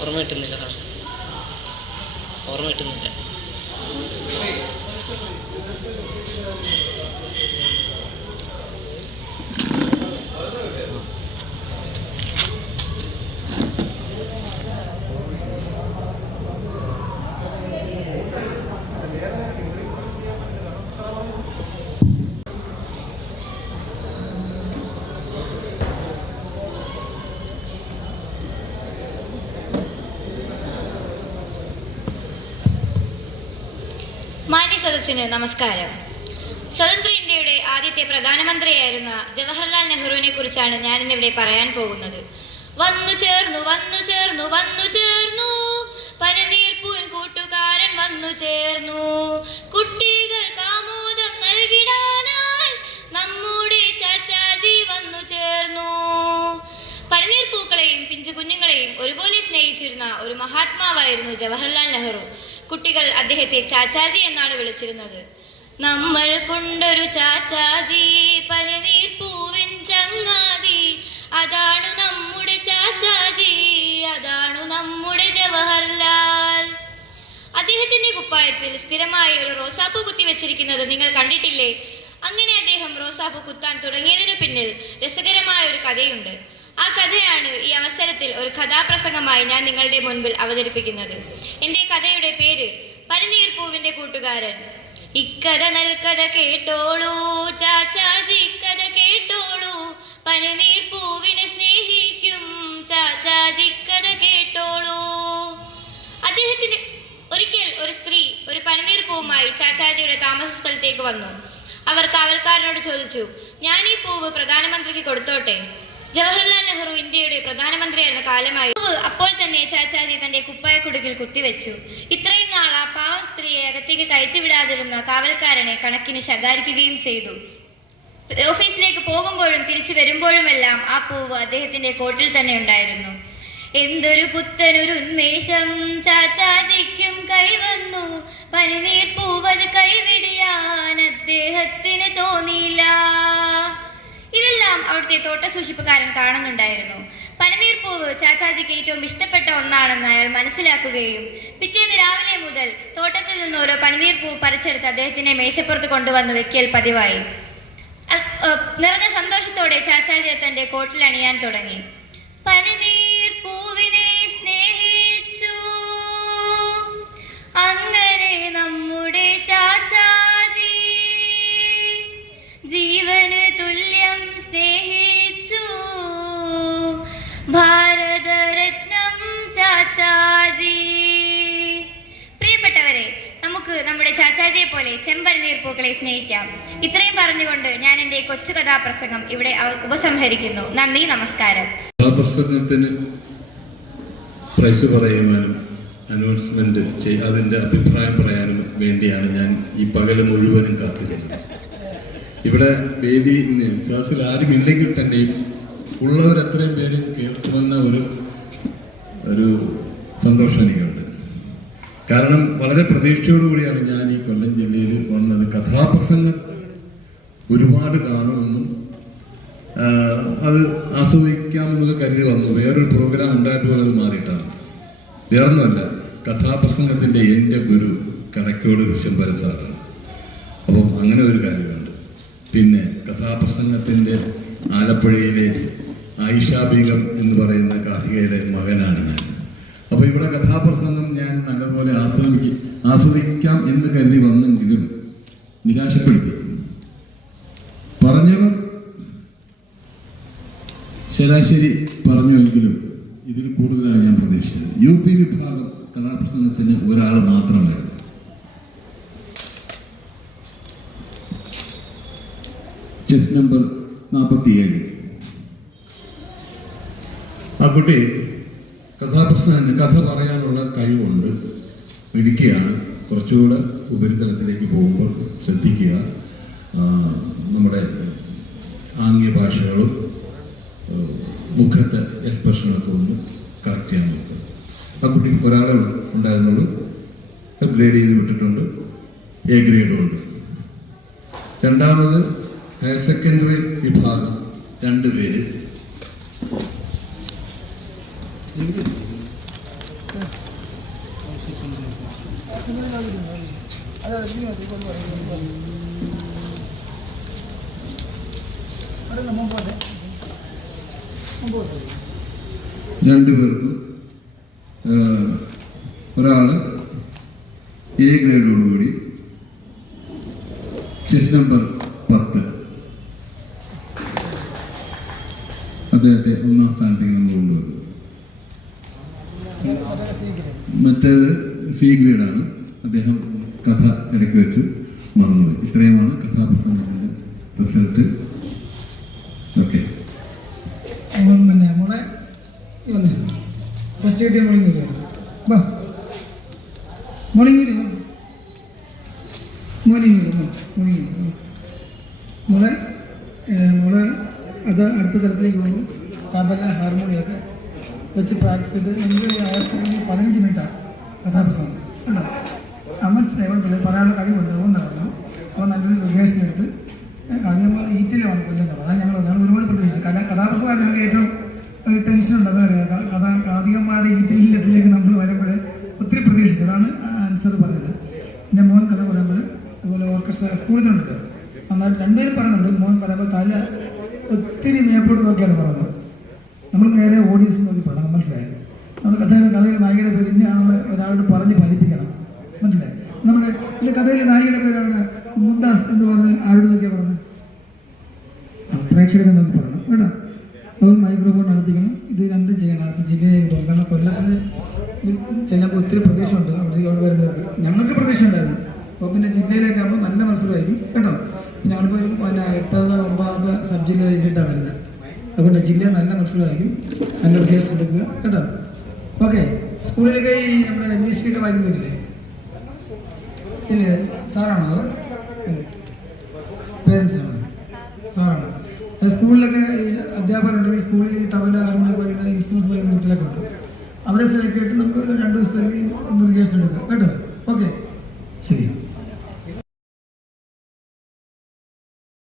ഓർമ്മ കിട്ടുന്നില്ല സാർ. ഓർമ്മ കിട്ടുന്നില്ല. സദസ്സിന് നമസ്കാരം. സ്വതന്ത്ര ഇന്ത്യയുടെ ആദ്യത്തെ പ്രധാനമന്ത്രിയായിരുന്ന ജവഹർലാൽ നെഹ്റുവിനെ കുറിച്ചാണ് ഞാൻ ഇന്നിവിടെ പറയാൻ പോകുന്നത്. വന്നു ചേർന്നു വന്നു ചേർന്നു വന്നു ചേർന്നു. പനനീർപ്പൂൻ കൂട്ടുകാരൻ വന്നു ചേർന്നു. കുട്ടികൾ കാമോദം നൽകിടാനായി നമ്മുടെ ചാച്ചാജി വന്നു ചേർന്നു. പനിനീർ പൂക്കളെയും പിഞ്ചു കുഞ്ഞുങ്ങളെയും ഒരുപോലെ സ്നേഹിച്ചിരുന്ന ഒരു മഹാത്മാവായിരുന്നു ജവഹർലാൽ നെഹ്റു. കുട്ടികൾ അദ്ദേഹത്തെ ചാച്ചാജി എന്നാണ് വിളിച്ചിരുന്നത്. നമ്മൾ കൊണ്ടൊരു ചാച്ചാജി പനിനീർ പൂവിൻ ചങ്ങാതി. അതാണു നമ്മുടെ ചാച്ചാജി അതാണു നമ്മുടെ ജവഹർലാൽ. അദ്ദേഹത്തിന്റെ കുപ്പായത്തിൽ സ്ഥിരമായി ഒരു റോസാപ്പൂ കുത്തി വെച്ചിരിക്കുന്നത് നിങ്ങൾ കണ്ടിട്ടില്ലേ? അങ്ങനെ അദ്ദേഹം റോസാപ്പൂ കുത്താൻ തുടങ്ങിയതിനു പിന്നിൽ രസകരമായ ഒരു കഥയുണ്ട്. ആ കഥയാണ് ഈ അവസരത്തിൽ ഒരു കഥാപ്രസംഗമായി ഞാൻ നിങ്ങളുടെ മുൻപിൽ അവതരിപ്പിക്കുന്നത്. എന്റെ കഥയുടെ പേര് പനിനീർ പൂവിന്റെ കൂട്ടുകാരൻ. ഇക്കഥ നൽകഥ കേട്ടോളൂ ചാച്ചാജി ഇക്കഥ കേട്ടോളൂ. പനിനീർ പൂവിനെ സ്നേഹിക്കും ചാച്ചാജി കഥ കേട്ടോളൂ. അദ്ദേഹത്തിന് ഒരിക്കൽ ഒരു സ്ത്രീ ഒരു പനിനീർ പൂവുമായി ചാച്ചാജിയുടെ താമസ സ്ഥലത്തേക്ക് വന്നു. അവർ കാവൽക്കാരനോട് ചോദിച്ചു ഞാൻ ഈ പൂവ് പ്രധാനമന്ത്രിക്ക് കൊടുത്തോട്ടെ? ജവഹർലാൽ നെഹ്റു ഇന്ത്യയുടെ പ്രധാനമന്ത്രിയായിരുന്ന കാലമായി അപ്പോൾ തന്നെ ചാച്ചാജി തന്റെ കുപ്പായ കുപ്പായക്കുടുക്കിൽ കുത്തിവെച്ചു. ഇത്രയും നാൾ ആ പാവം സ്ത്രീയെ അകത്തേക്ക് കയറ്റി വിടാതിരുന്ന കാവൽക്കാരനെ കണക്കിന് ശകാരിക്കുകയും ചെയ്തു. ഓഫീസിലേക്ക് പോകുമ്പോഴും തിരിച്ചു വരുമ്പോഴുമെല്ലാം ആ പൂവ് അദ്ദേഹത്തിന്റെ കോട്ടിൽ തന്നെ ഉണ്ടായിരുന്നു. എന്തൊരു പുത്തനൊരു ഉന്മേഷം ചാച്ചാജിക്കും സൂക്ഷിപ്പുകാരൻ കാണുന്നുണ്ടായിരുന്നു. പനിനീർ പൂവ് ചാച്ചാജിക്ക് ഏറ്റവും ഇഷ്ടപ്പെട്ട ഒന്നാണെന്ന് അയാൾ മനസ്സിലാക്കുകയും പിറ്റേന്ന് രാവിലെ മുതൽ തോട്ടത്തിൽ നിന്ന് ഓരോ പനിനീർ പൂവ് പറിച്ചെടുത്ത് അദ്ദേഹത്തിനെ മേശപ്പുറത്ത് കൊണ്ടുവന്ന് വെക്കൽ പതിവായി. നിറഞ്ഞ സന്തോഷത്തോടെ ചാച്ചാജി തന്റെ കോട്ടിൽ അണിയാൻ തുടങ്ങി. പൂക്കളെ സ്നേഹിക്കാം. ഇത്രയും പറഞ്ഞുകൊണ്ട് ഞാൻ എന്റെ കൊച്ചു കഥാപ്രസംഗം ഇവിടെ ഉപസംഹരിക്കുന്നു. നന്ദി നമസ്കാരം. കഥാപ്രസംഗത്തിന് പ്രസംഗത്തിന് പ്രൈസ് പറയുവാനും അനൗൺസ്മെന്റ് അതിന്റെ അഭിപ്രായം പറയാനും വേണ്ടിയാണ് ഞാൻ ഈ പകൽ മുഴുവനും കാത്തിരുന്നത് ഇവിടെ വേദി വിശ്വാസിൽ ആരും ഇല്ലെങ്കിൽ തന്നെയും ഉള്ളവർ അത്രയും പേര് കേൾക്കുമെന്ന ഒരു ഒരു സന്തോഷം എനിക്കുണ്ട്. കാരണം വളരെ പ്രതീക്ഷയോടുകൂടിയാണ് ഞാൻ ഈ കൊല്ലം ജില്ലയിൽ വന്നത്. കഥാപ്രസംഗം ഒരുപാട് കാണുമെന്നും അത് ആസ്വദിക്കാമെന്നൊക്കെ കരുതി വന്നു. വേറൊരു പ്രോഗ്രാം ഉണ്ടായിട്ട് പോലെ അത് മാറിയിട്ടാണ്. വേറൊന്നുമല്ല കഥാപ്രസംഗത്തിന്റെ എന്റെ ഗുരു കണക്കോട് വിശ്വംഭര സാറാണ് അപ്പം അങ്ങനെ ഒരു കാര്യമുണ്ട്. പിന്നെ കഥാപ്രസംഗത്തിന്റെ ആലപ്പുഴയിലെ ആയിഷ എന്ന് പറയുന്ന കാർത്തികയുടെ മകനാണ് ഞാൻ. അപ്പോൾ ഇവിടെ കഥാപ്രസംഗം ഞാൻ നല്ലപോലെ ആസ്വദിക്കും ആസ്വദിക്കാം എന്ന് കരുതി വന്നെങ്കിലും നിരാശപ്പെടുത്തി. പറഞ്ഞവർ ശരാശരി പറഞ്ഞു പറഞ്ഞുവെങ്കിലും ഇതിൽ കൂടുതലാണ് ഞാൻ പ്രതീക്ഷിച്ചത്. യു പി വിഭാഗം കഥാപ്രസംഗത്തിന് ഒരാൾ മാത്രമായിരുന്നു ചെസ് നമ്പർ നാൽപ്പത്തിയേഴ് ആ കുട്ടി കഥാപ്രസംഗത്തിന് കഥ പറയാനുള്ള കഴിവുണ്ട് മിടുക്കിയാണ് കുറച്ചുകൂടെ ഉപരിതലത്തിലേക്ക് പോകുമ്പോൾ ശ്രദ്ധിക്കുക. നമ്മുടെ ആംഗ്യ ഭാഷകളും മുഖത്തെ എക്സ്പ്രഷനൊക്കെ ഒന്ന് കറക്റ്റ് ചെയ്യാൻ നോക്കുക. ആ കുട്ടി ഒരാളെ ഉണ്ടായിരുന്നുള്ളൂ. ഗ്രേഡ് ചെയ്ത് വിട്ടിട്ടുണ്ട്. എ ഗ്രേഡും ഉണ്ട്. രണ്ടാമത് ഹയർ സെക്കൻഡറി വിഭാഗം രണ്ട് പേര്. രണ്ടു പേർക്കും ഒരാൾ എ ഗ്രേഡോടുകൂടി ചെസ് നമ്പർ ഗ്രേഡാണ് അദ്ദേഹം കഥ ഇടയ്ക്ക് വെച്ച് മറന്നുപോയി. ഇത്രയുമാണ് കഥാപ്രസംഗത്തിന്റെ റിസൾട്ട്. ഓക്കെ. പിന്നെ മോളെ മോളെ അത് അടുത്ത തരത്തിലേക്ക് പോകും. തബല ഹാർമോണിയൊക്കെ വെച്ച് പ്രാക്ടീസ് ചെയ്ത് നമുക്ക് ആവശ്യമെങ്കിൽ പതിനഞ്ച് മിനിറ്റാണ് കഥാപ്രസംഗം. കേട്ടോ അമർ സേവനത്തിൽ പറയാനുള്ള കഴിവുണ്ട് അതുകൊണ്ടാണ് അപ്പോൾ നല്ലൊരു റിഹേഴ്സൽ എടുത്ത് ആദ്യമായി ഈറ്റിലാണ് കൊല്ലം കഥ അതാണ് ഞങ്ങൾ ഞങ്ങൾ ഒരുപാട് പ്രതീക്ഷിച്ചു. കല കഥാപ്രസംഗം ഞങ്ങൾക്ക് ഏറ്റവും ഒരു ടെൻഷൻ ഉണ്ട് എന്താ കഥ അധികമാരുടെ ഈറ്റിലെത്തിലേക്ക് നമ്മൾ വരുമ്പോൾ ഒത്തിരി പ്രതീക്ഷിച്ചു. അതാണ് ആൻസർ പറഞ്ഞത്. എന്റെ മോൻ കഥ പറയുമ്പോൾ അതുപോലെ ഓർക്കസ്ട്ര സ്കൂളിൽ നിന്നുണ്ടല്ലോ നന്നായിട്ട് രണ്ടുപേരും പറയുന്നുണ്ട്. മോൻ പറയുമ്പോൾ തല ഒത്തിരി മേപ്പോട്ട് നോക്കിയാണ് പറയുന്നത്. നമ്മൾ നേരെ ഓഡിയൻസ് നോക്കി പറയണം. മനസ്സിലായി? നമ്മുടെ കഥയുടെ കഥയുടെ നായികയുടെ പേര് ഇന്നാണെന്ന് ഒരാളോട് പറഞ്ഞ് ഫലിപ്പിക്കണം മനസ്സിലായി നമ്മുടെ ഇതിലെ കഥയിലെ നായികയുടെ പേരാണ് മുന്താസ് എന്ന് പറഞ്ഞാൽ ആരോട് നോക്കിയാ പറഞ്ഞത് പ്രേക്ഷകൻ നോക്കി പറയണം കേട്ടോ? അതും മൈക്രോഫോൺ നടത്തിക്കണം ഇത് രണ്ടും ചെയ്യണം. അടുത്ത ജില്ലയിലേക്ക് പോകും കാരണം കൊല്ലത്തിന് ചെല്ലുമ്പോൾ ഒത്തിരി പ്രതീക്ഷയുണ്ട്. അവിടെ അവിടെ വരുന്നവർക്ക്. ഞങ്ങൾക്ക് പ്രതീക്ഷ ഉണ്ടായിരുന്നു അപ്പോൾ പിന്നെ ജില്ലയിലേക്ക് ആകുമ്പോൾ നല്ല മത്സരമായിരിക്കും. കേട്ടോ? ഞങ്ങളിപ്പോൾ ഒരു പിന്നെ എട്ടാമത് ഒമ്പതാമത് സബ് ജില്ല കഴിഞ്ഞിട്ടാണ് വരുന്നത് അതുകൊണ്ട് ജില്ല നല്ല മത്സരമായിരിക്കും. നല്ല കേസ് എടുക്കുക. കേട്ടോ? ഓക്കെ സ്കൂളിലൊക്കെ ഈ നമ്മുടെ മ്യൂസിക്കൊക്കെ വായിക്കുന്നില്ലേ ഇല്ലേ? സാറാണോ അത്? പേരൻസ് ആണോ. സാറാണ്. സ്കൂളിലൊക്കെ അധ്യാപകരുണ്ടെങ്കിൽ സ്കൂളിൽ ഈ തബല ഹാർമോണിയം വായിക്കുന്ന ഇൻസ്ട്രുമെന്റ്സ് വായിക്കുന്ന കുട്ടികളൊക്കെ ഉണ്ട്. അവരെ സെലക്ട് ചെയ്തിട്ട് നമുക്ക് രണ്ട് ദിവസത്തേക്ക്